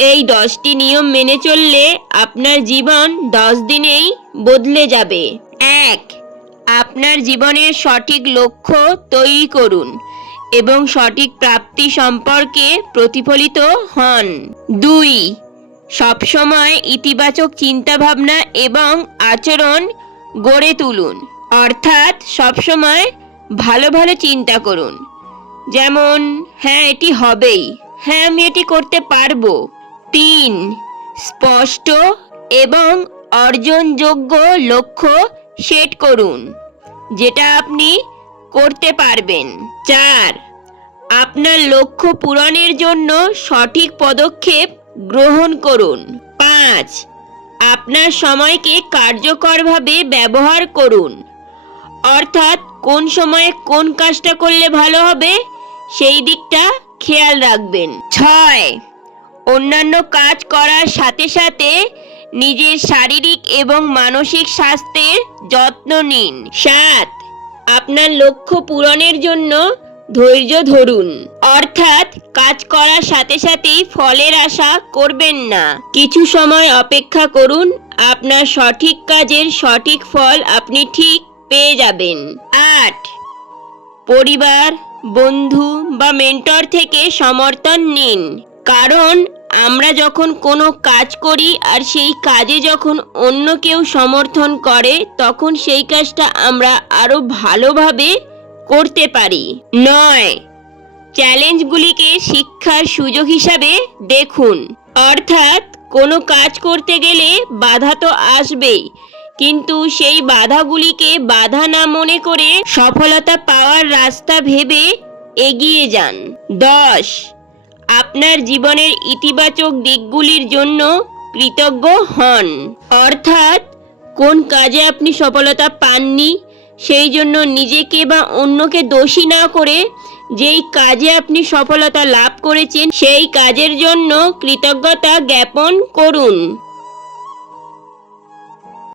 এই 10টি নিয়ম মেনে চললে আপনার জীবন 10 দিনেই বদলে যাবে। 1. আপনার জীবনের সঠিক লক্ষ্য তৈরি করুন এবং সঠিক প্রাপ্তি সম্পর্কে প্রতিফলিত হন। 2. সবসময় ইতিবাচক চিন্তাভাবনা এবং আচরণ গড়ে তুলুন, অর্থাৎ সবসময় ভালো ভালো চিন্তা করুন, যেমন হ্যাঁ এটি হবেই, হ্যাঁ আমি এটি করতে পারবো। 3. স্পষ্ট এবং অর্জনযোগ্য লক্ষ্য সেট করুন যেটা আপনি করতে পারবেন। 4. আপনার লক্ষ্য পূরণের জন্য সঠিক পদক্ষেপ গ্রহণ করুন। 5. আপনার সময়কে কার্যকরভাবে ব্যবহার করুন, অর্থাৎ কোন সময়ে কোন কাজটা করলে ভালো হবে সেই দিকটা খেয়াল রাখবেন। 6. অন্যান্য কাজ করার সাথে সাথে নিজের শারীরিক এবং মানসিক স্বাস্থ্যের যত্ন নিন। 7. আপনার লক্ষ্য পূরণের জন্য ধৈর্য ধরুন, অর্থাৎ কাজ করার সাথে সাথেই ফলের আশা করবেন না, কিছু সময় অপেক্ষা করুন, আপনার সঠিক কাজের সঠিক ফল আপনি ঠিক পেয়ে যাবেন। 8. পরিবার, বন্ধু বা মেন্টর থেকে সমর্থন নিন, কারণ আমরা যখন কোনো কাজ করি আর সেই কাজে যখন অন্য কেউ সমর্থন করে তখন সেই কাজটা আমরা আরো ভালোভাবে করতে পারি। 9. চ্যালেঞ্জগুলিকে শিক্ষার সুযোগ হিসাবে দেখুন, অর্থাৎ কোনো কাজ করতে গেলে বাধা তো আসবেই, কিন্তু সেই বাধাগুলিকে বাধা না মনে করে সফলতা পাওয়ার রাস্তা ভেবে এগিয়ে যান। 10. আপনার জীবনের ইতিবাচক দিকগুলির জন্য কৃতজ্ঞ হন, অর্থাৎ কোন কাজে আপনি সফলতা পাননি সেই জন্য নিজেকে বা অন্যকে দোষী না করে যেই কাজে আপনি সফলতা লাভ করেছেন সেই কাজের জন্য কৃতজ্ঞতা জ্ঞাপন করুন।